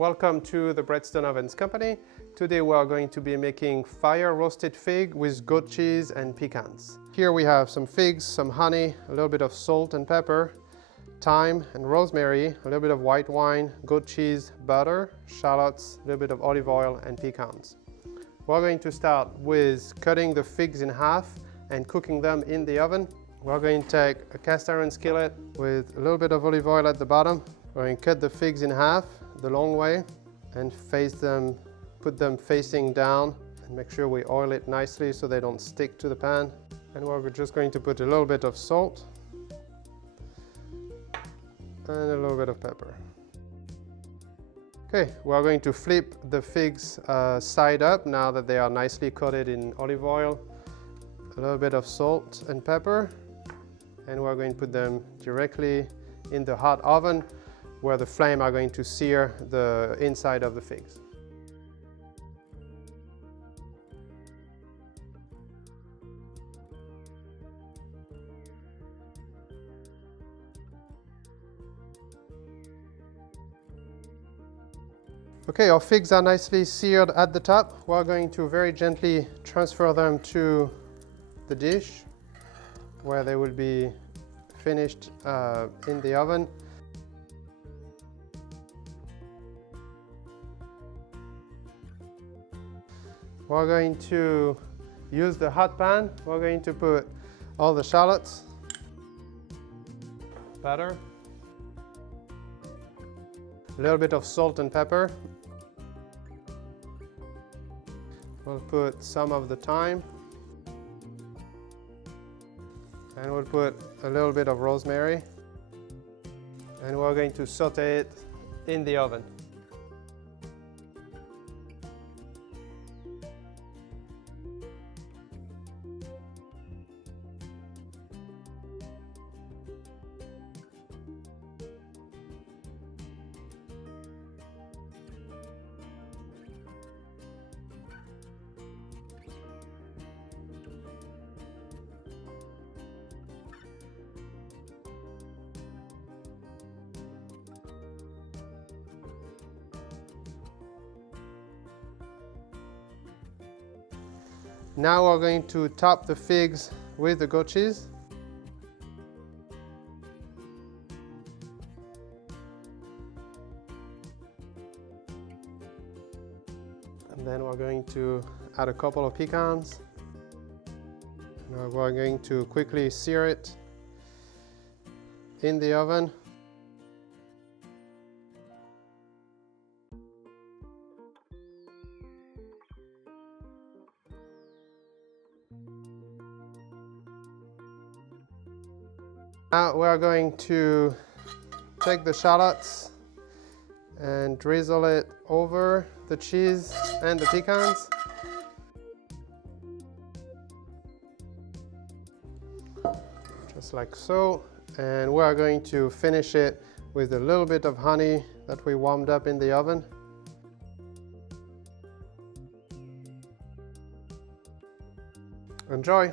Welcome to the Breadstone Ovens Company. Today we are going to be making fire roasted fig with goat cheese and pecans. Here we have some figs, some honey, a little bit of salt and pepper, thyme and rosemary, a little bit of white wine, goat cheese, butter, shallots, a little bit of olive oil and pecans. We're going to start with cutting the figs in half and cooking them in the oven. We're going to take a cast iron skillet with a little bit of olive oil at the bottom. We're going to cut the figs in half the long way and put them facing down and make sure we oil it nicely so they don't stick to the pan. And we're just going to put a little bit of salt and a little bit of pepper. Okay, we're going to flip the figs side up now that they are nicely coated in olive oil, a little bit of salt and pepper, and we're going to put them directly in the hot oven where the flame are going to sear the inside of the figs. Okay, our figs are nicely seared at the top. We're going to very gently transfer them to the dish where they will be finished in the oven. We're going to use the hot pan. We're going to put all the shallots, butter, a little bit of salt and pepper. We'll put some of the thyme, and we'll put a little bit of rosemary, and we're going to saute it in the oven. Now we're going to top the figs with the goat cheese. And then we're going to add a couple of pecans. Now we're going to quickly sear it in the oven. Now we are going to take the shallots and drizzle it over the cheese and the pecans. Just like so. And we are going to finish it with a little bit of honey that we warmed up in the oven. Enjoy!